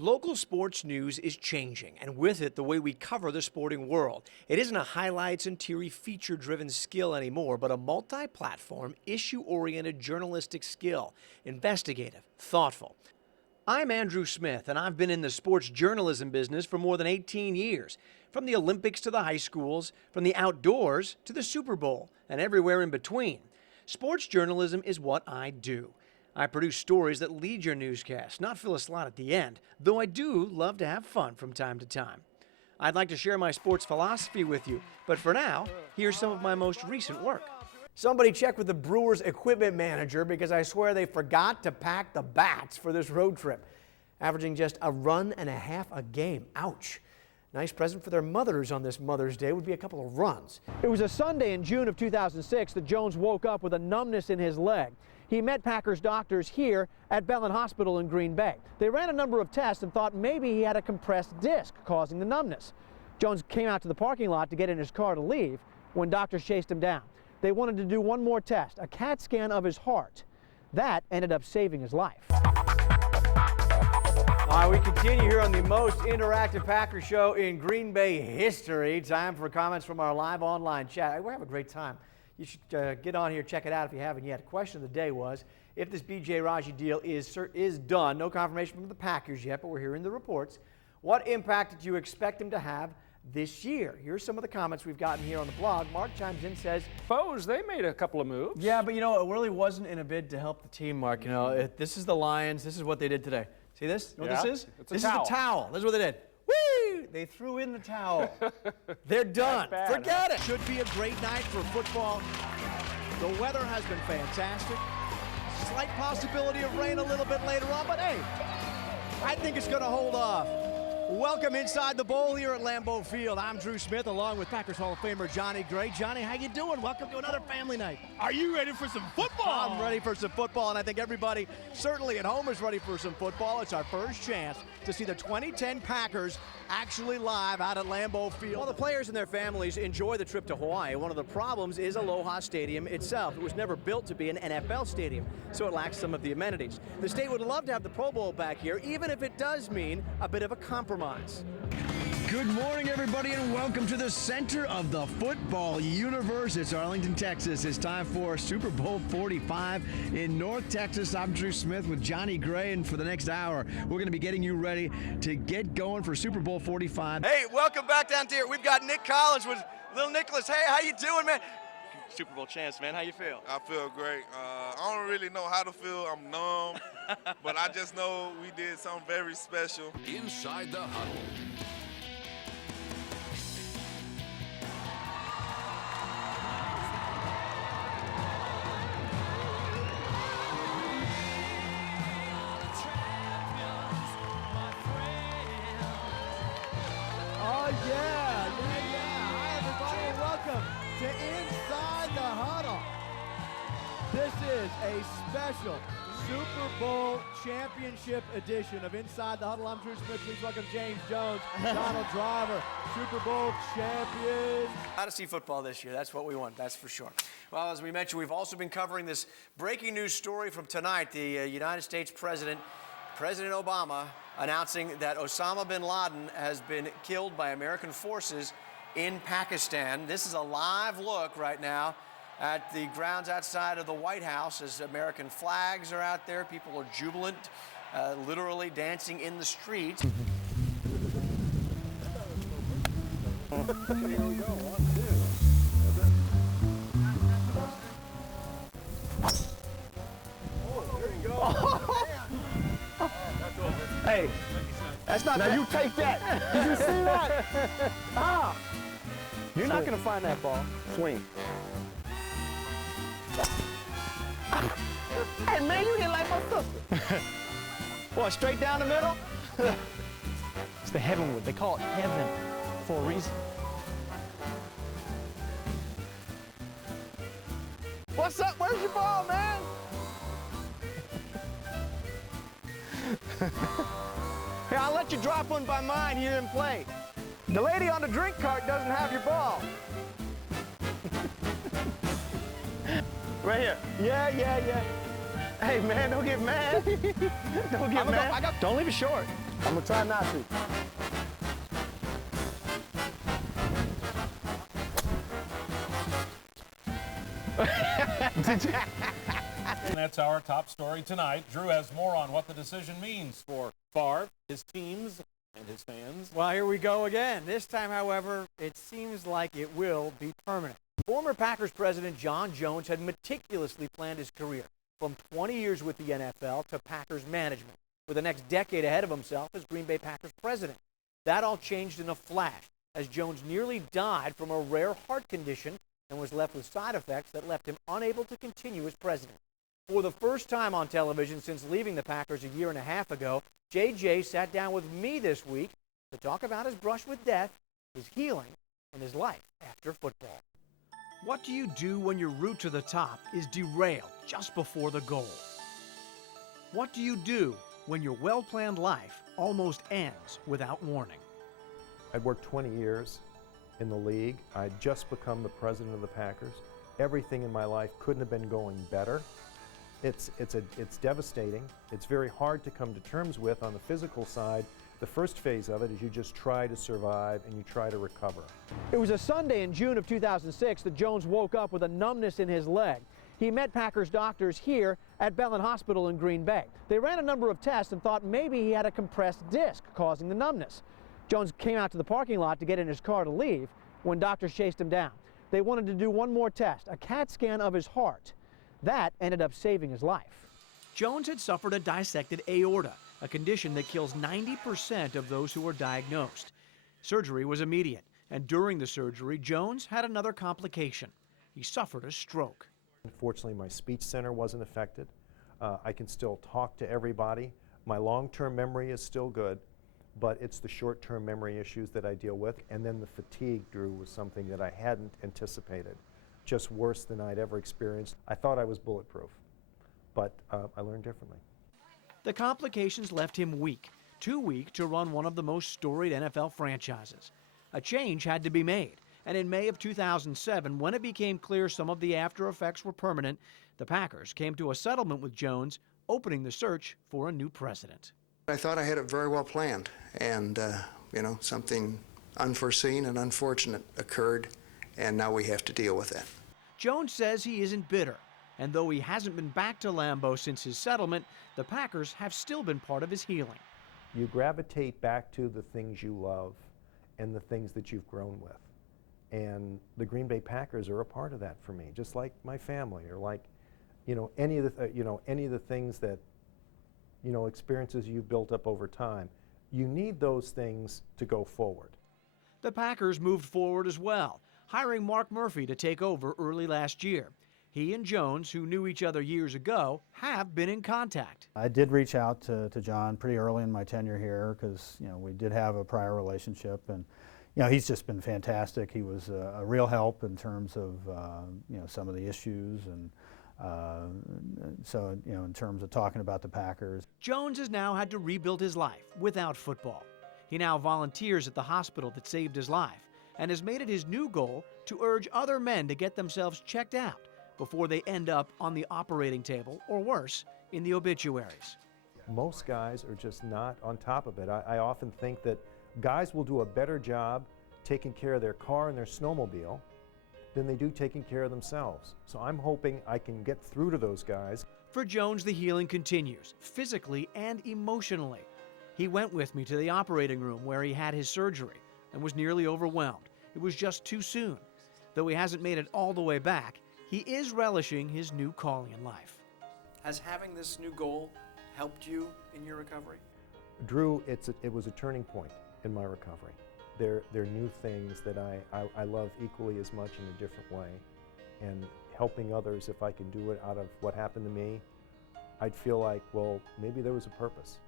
Local sports news is changing, and with it, the way we cover the sporting world. It isn't a highlights and teary feature-driven skill anymore, but a multi-platform, issue-oriented journalistic skill. Investigative, thoughtful. I'm Andrew Smith, and I've been in the sports journalism business for more than 18 years. From the Olympics to the high schools, from the outdoors to the Super Bowl, and everywhere in between. Sports journalism is what I do. I produce stories that lead your newscast, not fill a slot at the end, though I do love to have fun from time to time. I'd like to share my sports philosophy with you, but for now, here's some of my most recent work. Somebody check with the Brewers equipment manager because I swear they forgot to pack the bats for this road trip. Averaging just a run and a half a game. Ouch. Nice present for their mothers on this Mother's Day would be a couple of runs. It was a Sunday in June of 2006 that Jones woke up with a numbness in his leg. He met Packers doctors here at Bellin Hospital in Green Bay. They ran a number of tests and thought maybe he had a compressed disc causing the numbness. Jones came out to the parking lot to get in his car to leave when doctors chased him down. They wanted to do one more test, a CAT scan of his heart. That ended up saving his life. All right, we continue here on the most interactive Packers show in Green Bay history. Time for comments from our live online chat. We're having a great time. You should get on here, check it out if you haven't yet. The question of the day was, if this B.J. Raji deal is done, no confirmation from the Packers yet, but we're hearing the reports, what impact did you expect him to have this year? Here's some of the comments we've gotten here on the blog. Mark chimes in, says, Foes, they made a couple of moves. yeah, but you know, it really wasn't in a bid to help the team, Mark. You know, this is the Lions. This is what they did today. See this? You know what this is? This is the towel. This is what they did. Whee! They threw in the towel. They're done. Bad, Forget it. Should be a great night for football. The weather has been fantastic. Slight possibility of rain a little bit later on, but hey, I think it's going to hold off. Welcome inside the bowl here at Lambeau Field. I'm Drew Smith along with Packers Hall of Famer Johnny Gray. Johnny, how you doing? Welcome to another family night. Are you ready for some football? I'm ready for some football, and I think everybody, certainly at home, is ready for some football. It's our first chance to see the 2010 Packers actually live out at Lambeau Field. While the players and their families enjoy the trip to Hawaii, one of the problems is Aloha Stadium itself. It was never built to be an NFL stadium, so it lacks some of the amenities. The state would love to have the Pro Bowl back here, even if it does mean a bit of a compromise. Good morning, everybody, and welcome to the center of the football universe. It's Arlington, Texas. It's time for Super Bowl 45 in North Texas. I'm Drew Smith with Johnny Gray, and for the next hour, we're going to be getting you ready to get going for Super Bowl 45. Hey, welcome back down here. We've got Nick Collins with Little Nicholas. Hey, how you doing, man? Super Bowl chance, man. How you feel? I feel great. I don't really know how to feel. I'm numb. But I just know we did something very special. Inside the Huddle. Oh, yeah. Hi, everybody, and welcome to Inside the Huddle. This is a special Super Bowl championship edition of Inside the Huddle. I'm Drew Smith. Please welcome James Jones, Donald Driver, Super Bowl champions. Got to see football this year. That's what we want, that's for sure. Well, as we mentioned, we've also been covering this breaking news story from tonight. The United States President Obama, announcing that Osama bin Laden has been killed by American forces in Pakistan. This is a live look right now at the grounds outside of the White House as American flags are out there. People are jubilant, literally dancing in the streets. Hey, that's not. Now you take that. Did you see that? You're not going to find that ball. Swing. Hey, man, you hit like my sister. What, straight down the middle? It's the heavenwood. They call it heaven for a reason. What's up? Where's your ball, man? Here, I'll let you drop one by mine. You didn't play. The lady on the drink cart doesn't have your ball. Right here. Yeah. Hey, man, don't get mad. Don't get mad. Don't leave it short. I'm gonna try not to. And that's our top story tonight. Drew has more on what the decision means for Favre, his teams, and his fans. Well, here we go again. This time, however, it seems like it will be permanent. Former Packers president John Jones had meticulously planned his career from 20 years with the NFL to Packers management, with the next decade ahead of himself as Green Bay Packers president. That all changed in a flash as Jones nearly died from a rare heart condition and was left with side effects that left him unable to continue as president. For the first time on television since leaving the Packers a year and a half ago, JJ sat down with me this week to talk about his brush with death, his healing, and his life after football. What do you do when your route to the top is derailed just before the goal? What do you do when your well-planned life almost ends without warning? I'd worked 20 years in the league. I'd just become the president of the Packers. Everything in my life couldn't have been going better. It's devastating. It's very hard to come to terms with on the physical side. The first phase of it is you just try to survive and you try to recover. It was a Sunday in June of 2006 that Jones woke up with a numbness in his leg. He met Packers doctors here at Bellin Hospital in Green Bay. They ran a number of tests and thought maybe he had a compressed disc causing the numbness. Jones came out to the parking lot to get in his car to leave when doctors chased him down. They wanted to do one more test, a CAT scan of his heart. That ended up saving his life. Jones had suffered a dissected aorta, a condition that kills 90% of those who are diagnosed. Surgery was immediate, and during the surgery, Jones had another complication. He suffered a stroke. Unfortunately, my speech center wasn't affected. I can still talk to everybody. My long-term memory is still good, but it's the short-term memory issues that I deal with. And then the fatigue, Drew, was something that I hadn't anticipated, just worse than I'd ever experienced. I thought I was bulletproof, but I learned differently. The complications left him weak, too weak to run one of the most storied NFL franchises. A change had to be made, and in May of 2007, when it became clear some of the after effects were permanent, the Packers came to a settlement with Jones, opening the search for a new president. I thought I had it very well planned, and something unforeseen and unfortunate occurred, and now we have to deal with that. Jones says he isn't bitter, and though he hasn't been back to Lambeau since his settlement, the Packers have still been part of his healing. You gravitate back to the things you love and the things that you've grown with. And the Green Bay Packers are a part of that for me, just like my family, or like, any of the things that, experiences you've built up over time. You need those things to go forward. The Packers moved forward as well, hiring Mark Murphy to take over early last year. He and Jones, who knew each other years ago, have been in contact. I did reach out to John pretty early in my tenure here because we did have a prior relationship, and he's just been fantastic. He was a real help in terms of some of the issues, and so in terms of talking about the Packers. Jones has now had to rebuild his life without football. He now volunteers at the hospital that saved his life and has made it his new goal to urge other men to get themselves checked out before they end up on the operating table, or worse, in the obituaries. Most guys are just not on top of it. I often think that guys will do a better job taking care of their car and their snowmobile than they do taking care of themselves. So I'm hoping I can get through to those guys. For Jones, the healing continues, physically and emotionally. He went with me to the operating room where he had his surgery and was nearly overwhelmed. It was just too soon. Though he hasn't made it all the way back, he is relishing his new calling in life. Has having this new goal helped you in your recovery? Drew, it was a turning point in my recovery. They're new things that I love equally as much in a different way. And helping others, if I can do it out of what happened to me, I'd feel like, well, maybe there was a purpose.